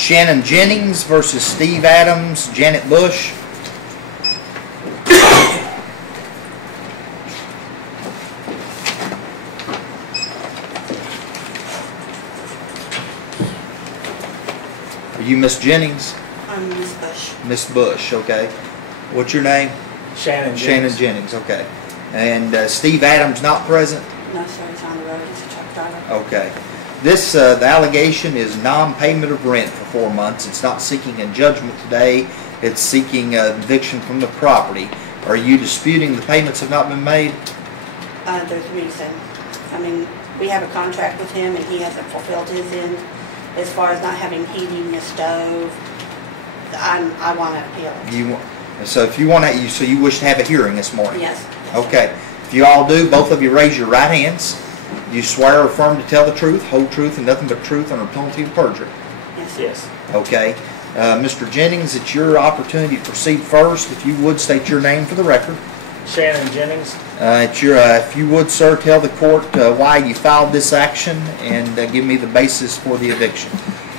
Shannon Jennings versus Steve Adams, Janet Bush. Are you Miss Jennings? I'm Miss Bush. Miss Bush, okay. What's your name? Shannon Jennings. Shannon Jennings, okay. And Steve Adams not present? No, sir, he's on the road. He's a truck driver. Okay. This, the allegation is non-payment of rent for 4 months. It's not seeking a judgment today. It's seeking eviction from the property. Are you disputing the payments have not been made? There's a reason. I mean, we have a contract with him and he hasn't fulfilled his end as far as not having heating, a stove. I want to appeal. So if you want to, so you wish to have a hearing this morning? Yes. Okay. If you all do, both of you raise your right hands. You swear or affirm to tell the truth, whole truth, and nothing but truth under penalty of perjury? Yes. Yes. Okay. Mr. Jennings, it's your opportunity to proceed first. If you would, state your name for the record. Shannon Jennings. If you would, sir, tell the court why you filed this action and give me the basis for the eviction.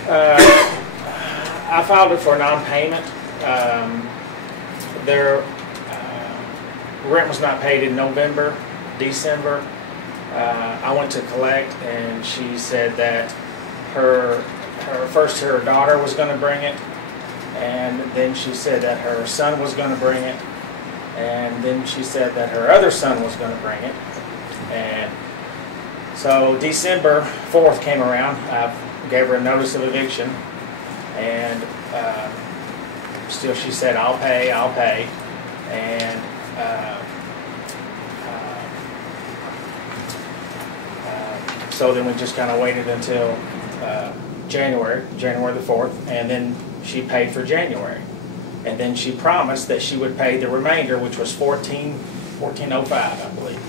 I filed it for non-payment. Their rent was not paid in November, December. I went to collect, and she said that her daughter was going to bring it, and then she said that her son was going to bring it, and then she said that her other son was going to bring it. And so December 4th came around. I gave her a notice of eviction, and still she said, I'll pay, and so then we just kind of waited until January the 4th, and then she paid for January. And then she promised that she would pay the remainder, which was $14.05, I believe,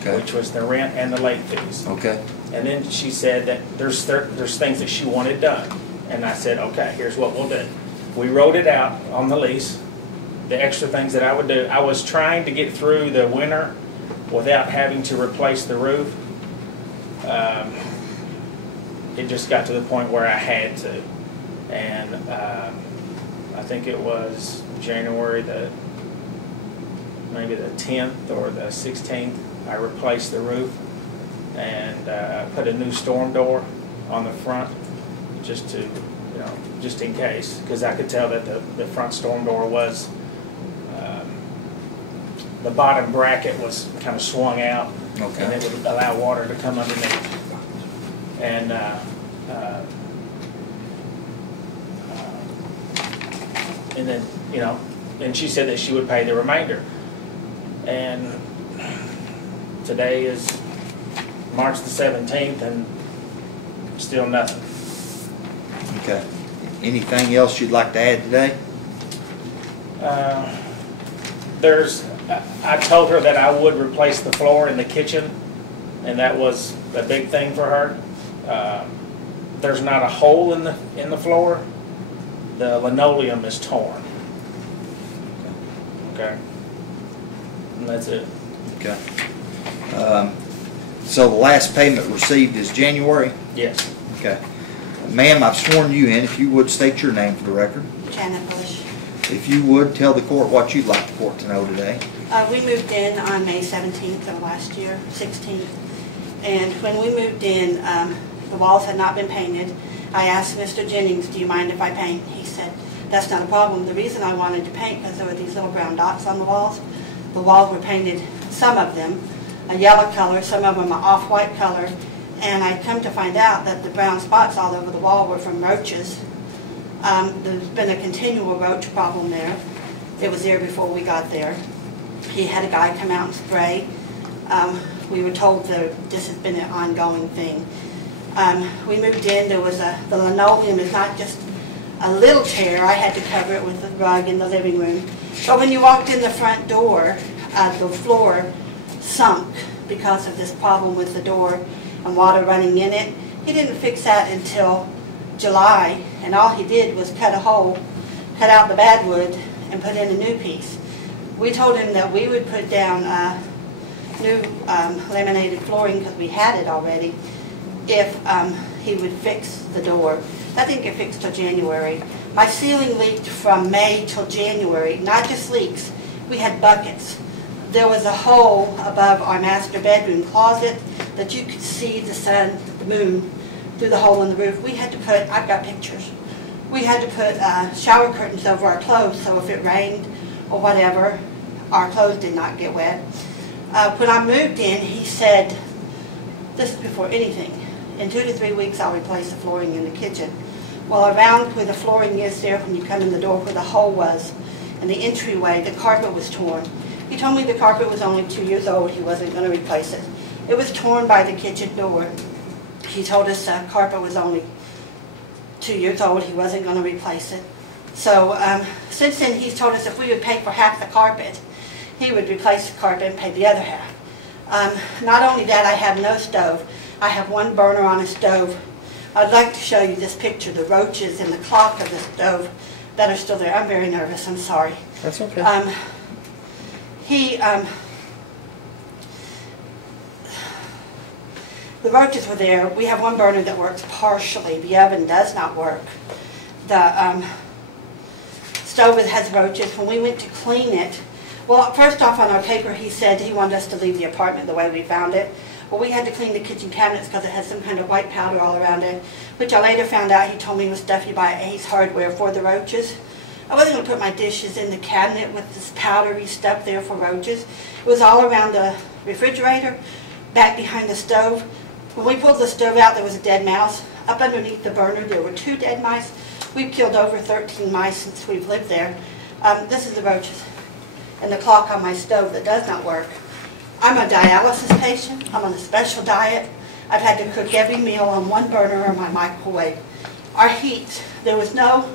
Okay. which was the rent and the late fees. Okay. And then she said that there's things that she wanted done. And I said, okay, here's what we'll do. We wrote it out on the lease, the extra things that I would do. I was trying to get through the winter without having to replace the roof. It just got to the point where I had to. And I think it was January maybe the 10th or the 16th, I replaced the roof and put a new storm door on the front just to, just in case, because I could tell that the front storm door was, the bottom bracket was kind of swung out. Okay. And it would allow water to come underneath. And and then, and she said that she would pay the remainder. And today is March the 17th and still nothing. Okay. Anything else you'd like to add today? I told her that I would replace the floor in the kitchen, and that was a big thing for her. There's not a hole in the floor. The linoleum is torn. Okay. And that's it. Okay. So the last payment received is January? Yes. Okay. Ma'am, I've sworn you in. If you would, state your name for the record. Janet Bush. If you would, tell the court what you'd like the court to know today. We moved in on May 17th of last year, 16th. And when we moved in, the walls had not been painted. I asked Mr. Jennings, do you mind if I paint? He said, that's not a problem. The reason I wanted to paint because there were these little brown dots on the walls. The walls were painted, some of them, a yellow color, some of them an off-white color. And I come to find out that the brown spots all over the wall were from roaches. There's been a continual roach problem there. It was there before we got there. He had a guy come out and spray. We were told that this has been an ongoing thing. We moved in, the linoleum is not just a little tear. I had to cover it with a rug in the living room. But when you walked in the front door, the floor sunk because of this problem with the door and water running in it. He didn't fix that until July, and all he did was cut a hole, cut out the bad wood, and put in a new piece. We told him that we would put down new laminated flooring because we had it already if he would fix the door. That didn't get fixed till January. My ceiling leaked from May till January, not just leaks. We had buckets. There was a hole above our master bedroom closet that you could see the sun, the moon, through the hole in the roof. We had to put, I've got pictures, we had to put shower curtains over our clothes so if it rained or whatever, our clothes did not get wet. When I moved in, he said, this is before anything, in 2 to 3 weeks I'll replace the flooring in the kitchen. Well, around where the flooring is there, when you come in the door where the hole was, and the entryway, the carpet was torn. He told me the carpet was only 2 years old, he wasn't going to replace it. It was torn by the kitchen door. He told us the carpet was only 2 years old, he wasn't going to replace it. So since then he's told us if we would pay for half the carpet, he would replace the carpet and pay the other half. Not only that, I have no stove. I have one burner on a stove. I'd like to show you this picture, the roaches in the clock of the stove that are still there. I'm very nervous, I'm sorry. That's okay. The roaches were there. We have one burner that works partially. The oven does not work. The stove has roaches. When we went to clean it, well, first off on our paper he said he wanted us to leave the apartment the way we found it. Well, we had to clean the kitchen cabinets because it had some kind of white powder all around it, which I later found out he told me was stuff you buy at Ace Hardware for the roaches. I wasn't going to put my dishes in the cabinet with this powdery stuff there for roaches. It was all around the refrigerator, back behind the stove. When we pulled the stove out, there was a dead mouse. Up underneath the burner, there were 2 dead mice. We've killed over 13 mice since we've lived there. This is the roaches and the clock on my stove that does not work. I'm a dialysis patient. I'm on a special diet. I've had to cook every meal on one burner or my microwave. Our heat, there was no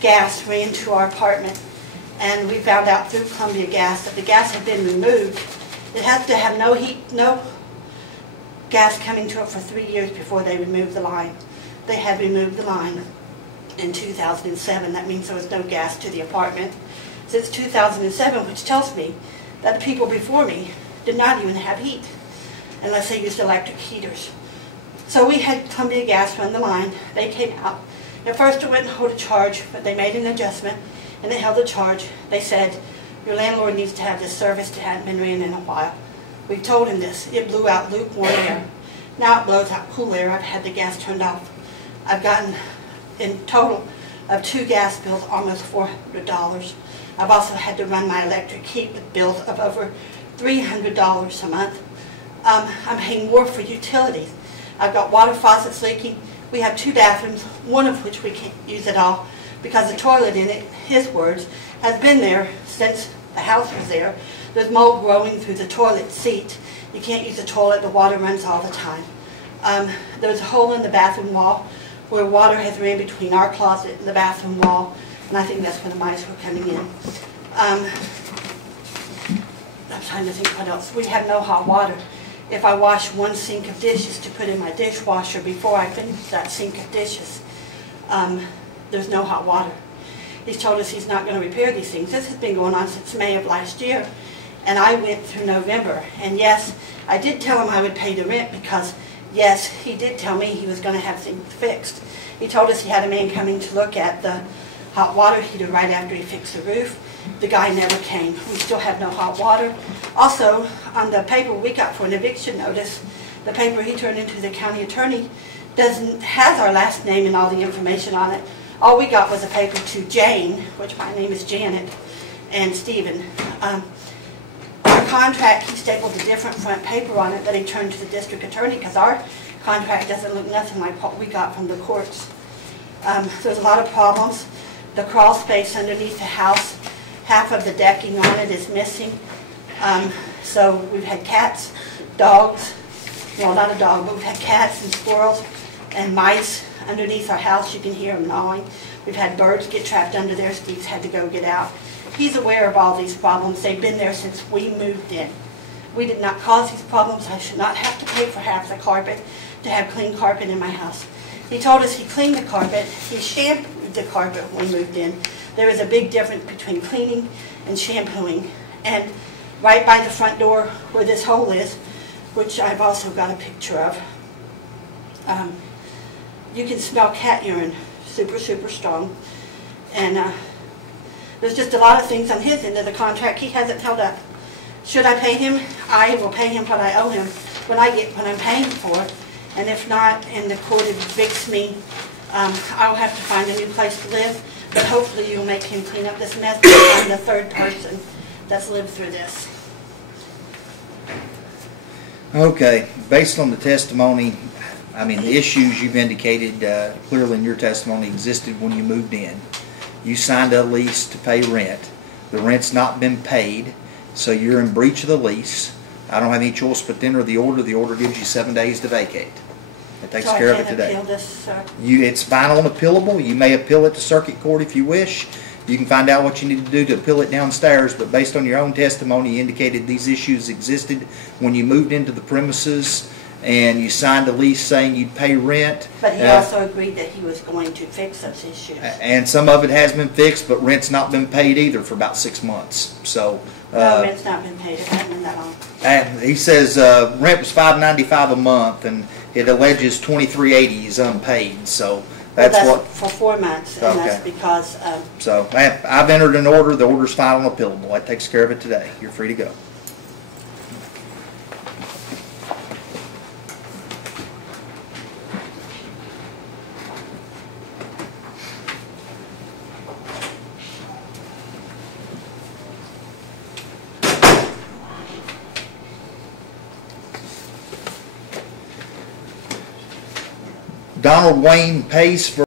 gas ran to our apartment, and we found out through Columbia Gas that the gas had been removed. It has to have no heat, no gas coming to it for 3 years before they removed the line. They had removed the line in 2007. That means there was no gas to the apartment since 2007, which tells me that the people before me did not even have heat unless they used electric heaters. So we had Columbia Gas run the line. They came out. At first it wouldn't hold a charge, but they made an adjustment and it held a charge. They said, your landlord needs to have this service that hadn't been ran in a while. We told him this. It blew out lukewarm air. Now it blows out cool air. I've had the gas turned off. I've gotten, in total, of 2 gas bills, almost $400. I've also had to run my electric heat with bills of over $300 a month. I'm paying more for utilities. I've got water faucets leaking. We have 2 bathrooms, one of which we can't use at all because the toilet in it, his words, has been there since the house was there. There's mold growing through the toilet seat. You can't use the toilet, the water runs all the time. There's a hole in the bathroom wall where water has ran between our closet and the bathroom wall, and I think that's where the mice were coming in. I'm trying to think what else. We have no hot water. If I wash one sink of dishes to put in my dishwasher before I finish that sink of dishes, there's no hot water. He's told us he's not going to repair these things. This has been going on since May of last year, and I went through November. And yes, I did tell him I would pay the rent because, yes, he did tell me he was going to have things fixed. He told us he had a man coming to look at the hot water heater right after he fixed the roof. The guy never came. We still have no hot water. Also, on the paper we got for an eviction notice, the paper he turned into the county attorney has our last name and all the information on it. All we got was a paper to Jane, which my name is Janet, and Stephen. Our contract, he stapled a different front paper on it that he turned to the district attorney because our contract doesn't look nothing like what we got from the courts. There's a lot of problems. The crawl space underneath the house, half of the decking on it is missing. So we've had cats, dogs, well, not a dog, but we've had cats and squirrels and mice underneath our house. You can hear them gnawing. We've had birds get trapped under there. Steve's had to go get out. He's aware of all these problems. They've been there since we moved in. We did not cause these problems. I should not have to pay for half the carpet to have clean carpet in my house. He told us he cleaned the carpet. He shampooed the carpet when we moved in. There is a big difference between cleaning and shampooing. And right by the front door where this hole is, which I've also got a picture of, You can smell cat urine super, super strong. And there's just a lot of things on his end of the contract he hasn't held up. Should I pay him? I will pay him what I owe him when I'm paying for. And if not, and the court evicts me, I'll have to find a new place to live. But hopefully you'll make him clean up this mess because I'm the third person that's lived through this. Okay, based on the testimony, I mean, the issues you've indicated clearly in your testimony existed when you moved in. You signed a lease to pay rent. The rent's not been paid, so you're in breach of the lease. I don't have any choice but to enter the order. The order gives you 7 days to vacate. That takes care of it today. So I can't appeal this, sir? It's final and appealable. You may appeal it to circuit court if you wish. You can find out what you need to do to appeal it downstairs, but based on your own testimony, you indicated these issues existed when you moved into the premises and you signed a lease saying you'd pay rent. But he also agreed that he was going to fix those issues. And some of it has been fixed, but rent's not been paid either for about 6 months. So no, rent's not been paid. It hasn't been that long. and he says rent was $5.95 a month, and it alleges $23.80 is unpaid. So that's what for 4 months, and Okay. that's because So I've entered an order. The order's final and appealable. That takes care of it today. You're free to go. Donald Wayne Pace for